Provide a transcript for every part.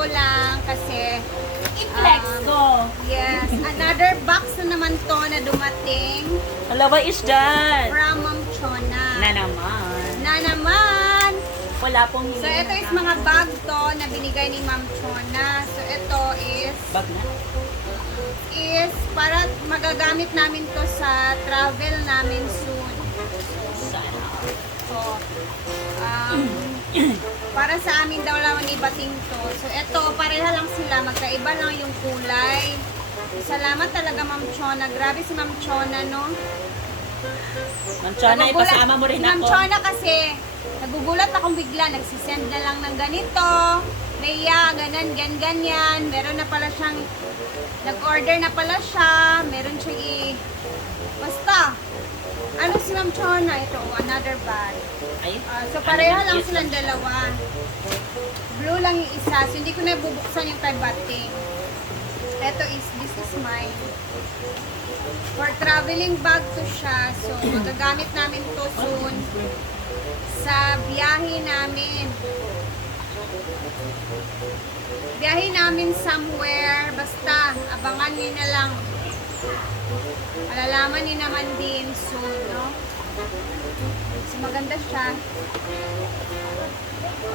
ko lang kasi I-flex Um, ko. yes, another box na naman to na dumating Alawa is dyan. from Ma'am Chona. Na naman. Na naman. Wala pong hindi So ito is mga bag to na binigay ni Ma'am Chona. So ito is Bag na. is para magagamit namin to sa travel namin soon. Sana. So, um, para sa amin daw lang ni Bating to. So, ito, pareha lang sila. Magkaiba lang yung kulay. Salamat talaga, Ma'am Chona. Grabe si Ma'am Chona, no? Ma'am Chona, Nagugulat- ipasama mo rin si Ma'am ako. Chona kasi, nagugulat akong bigla. Nagsisend na lang ng ganito. Leia, ganan, gan, ganyan. Meron na pala siyang, nag-order na pala siya. Meron siyang i... Basta, ano si Ma'am Chona? Ito, another bag. Ah, so ano pareha lang silang siya. dalawa. Blue lang yung isa. So hindi ko na bubuksan yung kay Bating. Ito is, this is mine. For traveling bag to siya. So magagamit namin to soon sa biyahe namin. Biyahe namin somewhere. Basta, abangan niyo na lang. Malalaman niyo naman din soon, no? So maganda siya.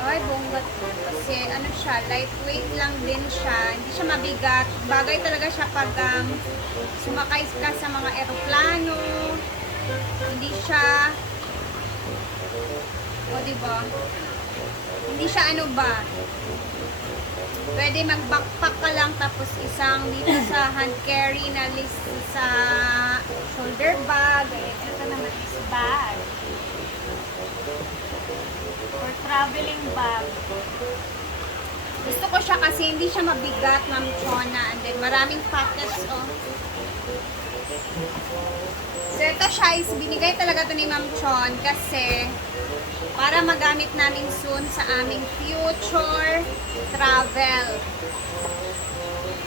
Ay, bonggat. Kasi ano siya, lightweight lang din siya. Hindi siya mabigat. Bagay talaga siya pag um, sumakay ka sa mga eroplano. Hindi siya o, di ba? Hindi siya ano ba? Pwede mag-backpack ka lang tapos isang dito sa hand carry na list sa shoulder bag. Ayan, ito naman is bag. For traveling bag. Gusto ko siya kasi hindi siya mabigat, Ma'am Chona. And then maraming pockets, oh. So ito siya is binigay talaga to ni Ma'am Chon kasi para magamit namin soon sa aming future travel.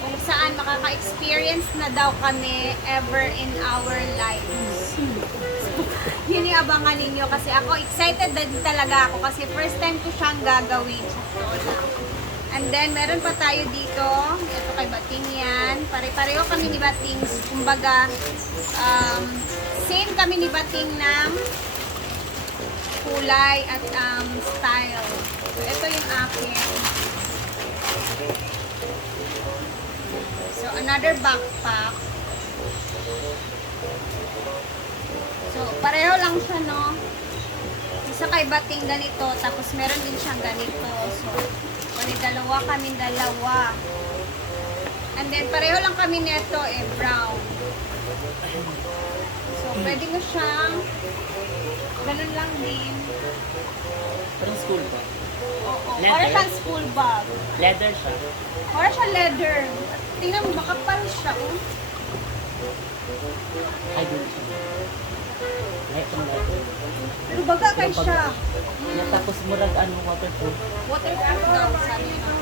Kung saan makaka-experience na daw kami ever in our lives. Yun yung abangan ninyo kasi ako excited din talaga ako kasi first time ko siyang gagawin. And then, meron pa tayo dito. Ito kay Bating yan. Pare-pareho kami ni Bating. Kumbaga, um, same kami ni Bating ng kulay at um, style. So, ito yung akin. So, another backpack. So, pareho lang siya, no? Isa kay Bating ganito, tapos meron din siyang ganito. So, bali dalawa kami dalawa. And then, pareho lang kami nito, eh, brown. So, pwede mo siyang ganun lang din. Parang school ba? Oo. Leather? Para siyang school bag. Leather siya. Para siyang leather. Tingnan mo, makapal siya, oh. Ay, dun siya. Light ang. Pero baga kay siya. Yeah, tapos murag ano, waterproof. Waterproof daw, sabi niya.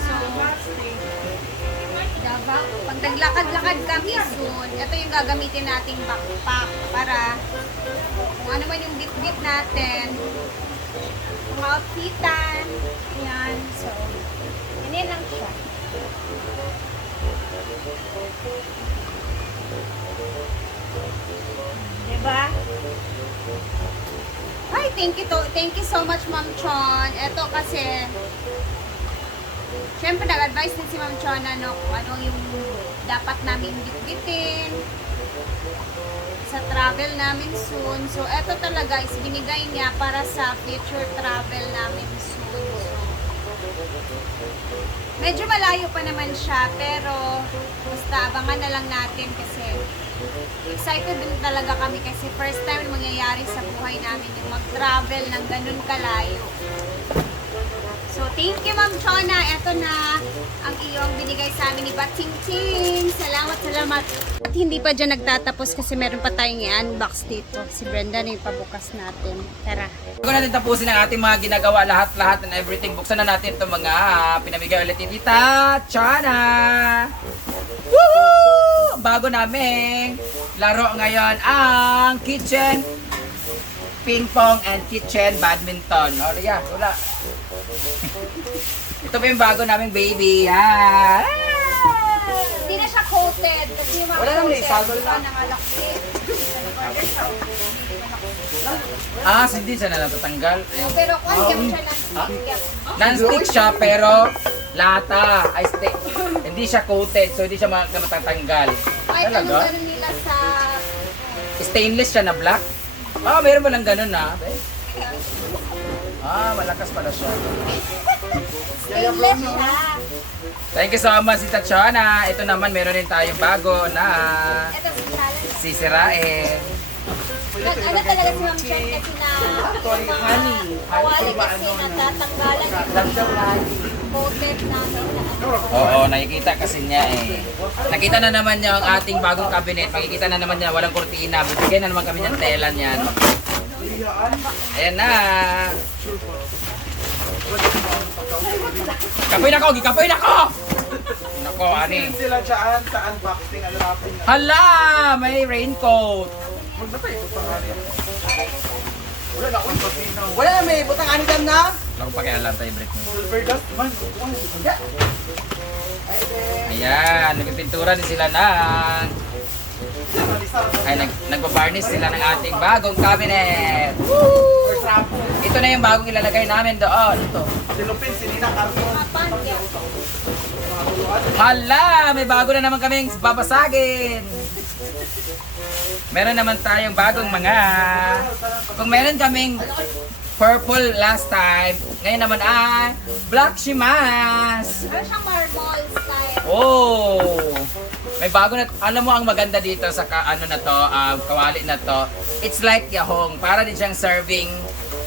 So, Davao, pag naglakad-lakad kami soon, ito yung gagamitin nating backpack para kung ano man yung bit-bit natin, kung outfitan, yan. So, ganyan lang siya. Diba? Hi, thank you to, thank you so much Ma'am Chon. Ito kasi Siyempre, nag-advise din si Ma'am Chon ano, kung ano yung dapat namin bitbitin sa travel namin soon. So, ito talaga is binigay niya para sa future travel namin soon. So, medyo malayo pa naman siya, pero basta abangan na lang natin kasi excited din talaga kami kasi first time mangyayari sa buhay namin yung mag-travel ng ganun kalayo. So, thank you, Ma'am Chona. Ito na ang iyong binigay sa amin ni Bating Ting. Salamat, salamat. At hindi pa dyan nagtatapos kasi meron pa tayong i-unbox dito. Si Brenda na pabukas natin. Tara. Bago natin tapusin ang ating mga ginagawa, lahat-lahat and everything, buksan na natin itong mga ah, pinamigay ulit ni Tita Chana! Woohoo! Bago namin laro ngayon ang kitchen ping pong and kitchen badminton. O, Ria, wala. Ito pa yung bago naming baby. Yan. Hindi na siya coated. Kasi yung mga Wala naman eh, sagol na. Ah, so hindi siya na natatanggal. Oh, Pero kung yung siya lang stick. Non-stick siya pero lata. Ay, stick. Hindi siya coated so hindi siya ma- matatanggal. Anong Talaga? ganun nila sa... Stainless siya na black. Ah, meron mo lang ganun na. Ah, malakas pala siya. Stainless siya. Thank you so much, Tita Chona. Ito naman, meron din tayong bago na Ito si Shalan. sisirain. Nag, ano talaga si Ma'am Chen kasi na mga kawali kasi natatanggalan yung coated namin na ano. Oo, nakikita kasi niya eh. Nakita na naman niya ang ating bagong cabinet. Makikita na naman niya, walang kurtina. Bibigyan na naman kami ng tela niyan. Ayan na. Kapoy na ko! Gikapoy na ko! Nako, ani. sila dyan sa unboxing, ano natin. Hala! May raincoat. Huwag na tayo, butang ani. Wala na akong patinaw. Wala na may butang anidam na. Wala ko pakialam tayo break mo. Silver dust man. Ayan, nagpipintura din sila ng... Ay, nag, nagbabarnish sila ng ating bagong cabinet. Sapo. Ito na yung bagong ilalagay namin doon. Ito. Silupin, sinina, karton. Hala, may bago na naman kaming babasagin. Meron naman tayong bagong mga... Kung meron kaming purple last time, ngayon naman ay black shimas. Meron siyang marble style. Oh! May bago na, alam mo ang maganda dito sa ka, ano na to, um, kawali na to, it's like yahong, para din siyang serving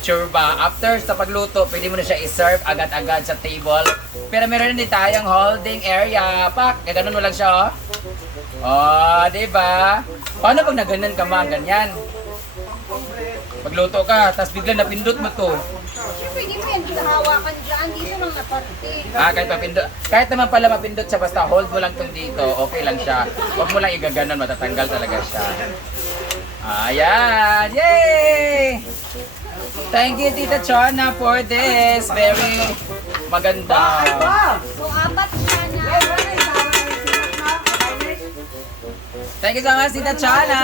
churba. After sa pagluto, pwede mo na siya i-serve agad-agad sa table. Pero meron din tayong holding area. Pak, gaganon mo lang siya, oh. Oh, di ba? Paano pag naganon ka man, ganyan? Pagluto ka, tapos bigla napindot mo to. Siyempre, hindi mo yan hawakan dyan. Dito lang naparte. Ah, kahit mapindot. Kahit naman pala mapindot siya, basta hold mo lang tong dito, okay lang siya. Huwag mo lang igaganon, matatanggal talaga siya. Ayan! Yay! Thank you, Tita Chona, for this. Very maganda. So, apat siya na. Thank you so much, Tita Chona.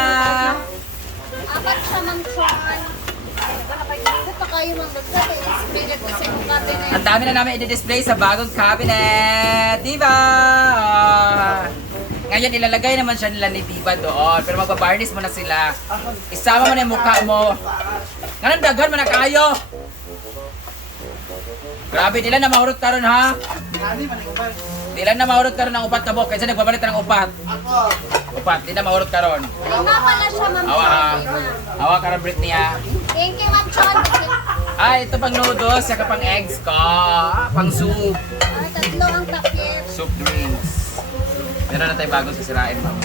Apat siya mang Chan. Ito pa kayo mang dagdag. Spirit ko sa yung cabinet. Ang dami na namin i-display sa bagong cabinet. Diba? Ngayon, ilalagay naman siya nila ni Diva doon. Pero magbabarnish mo na sila. Isama mo na yung mukha mo. Ngayon, daghan mo na kayo. Grabe, nila na mahurot karon ha. Ani, Nila na mahurot karon ng upat kabok. Kasi nagbabalit na ng upat. Ako. Upat, di na mahurot karon. Lima pala siya, Ma'am Awa ha. Lima. Awa ka rin, Britney ha. Thank you, Ma'am Chon. Ah, ito pang noodles, saka pang eggs ko. Ah, Pang soup. Ah, tatlo ang takip. Soup drinks. Meron na tayo bagong sisirain, ma'am.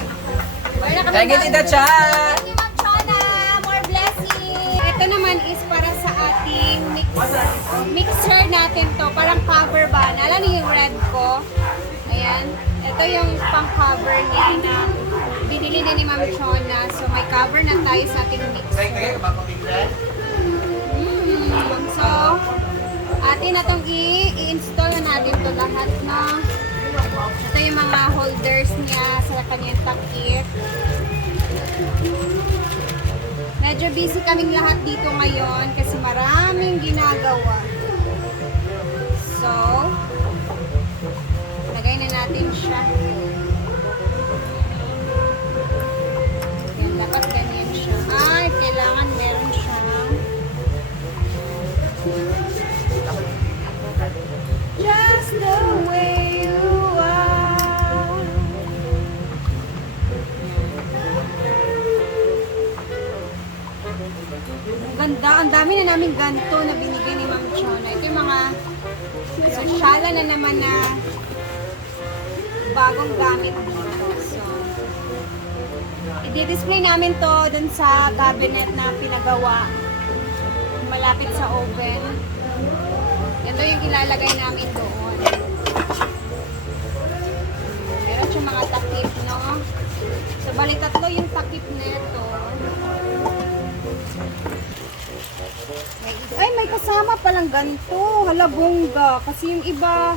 Na kami Thank you, Tita bago. Chan! Thank you, Ma'am Chona. More blessings. Ito naman is para sa ating mix, mixer natin to. Parang cover ba? Naalala niyo yung red ko? Ayan. Ito yung pang-cover niya na binili na ni Ma'am Chona. So, may cover na tayo sa ating mixer. Mm. So, atin na itong i-install na natin to lahat na. Ito yung mga holders niya sa kanyang takip. Medyo busy kaming lahat dito ngayon kasi maraming ginagawa. So, siya. Yan, dapat ganyan siya. Ay, kailangan meron siyang Just the way you are. Ganda, ang dami na namin ganto na binigay ni Ma'am Chona. Ito yung mga sosyala na naman na bagong gamit dito. So, i-display namin to dun sa cabinet na pinagawa malapit sa oven. Ito yung ilalagay namin doon. Meron siya mga takip, no? So, bali tatlo yung takip nito. May, ng ganito. Hala. Kasi yung iba,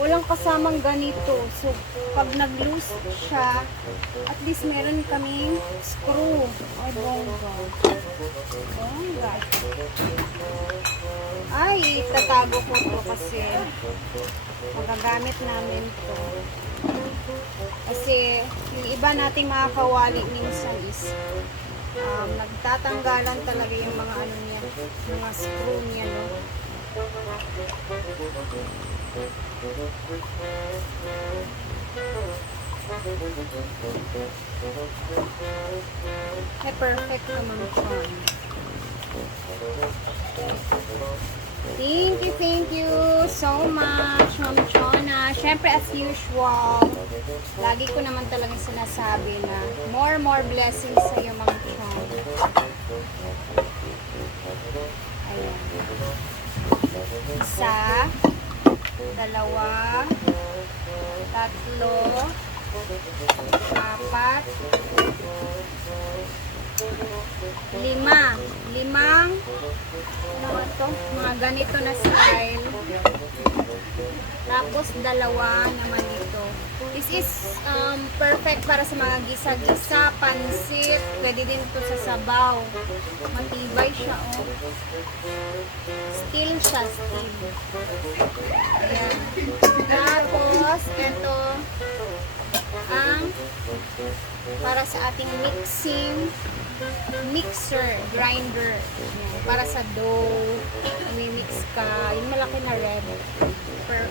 walang kasamang ganito. So, pag nag-loose siya, at least meron kaming screw. Ay, bongga. Bongga. Ay, tatago ko to kasi magagamit namin to. Kasi yung iba nating mga kawali minsan is um, nagtatanggalan talaga yung mga ano niya, mga screw niya, no? Eh, perfect naman siya. Thank you, thank you so much, Ma'am Chona. Siyempre, as usual, lagi ko naman talagang sinasabi na more, more blessings sa iyo, Ma'am. Ayan. Isa, dalawa, tatlo, apat, lima. Limang ano ba to? Mga ganito na style. Tapos dalawa naman dito. This is um, perfect para sa mga gisa-gisa, pansit. Pwede din to sa sabaw. Matibay siya, oh. Steel siya, steel. Ayan. Tapos, ito ang para sa ating mixing mixer, grinder. Para sa dough, mix ka. Yung malaki na red. Per,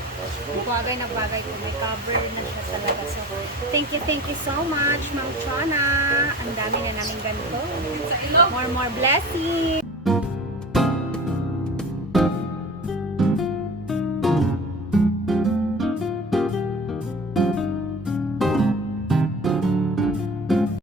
bagay na bagay ko. May cover na siya talaga. So, thank you, thank you so much, Ma'am Chana. Ang dami na namin ganito. More, more blessings.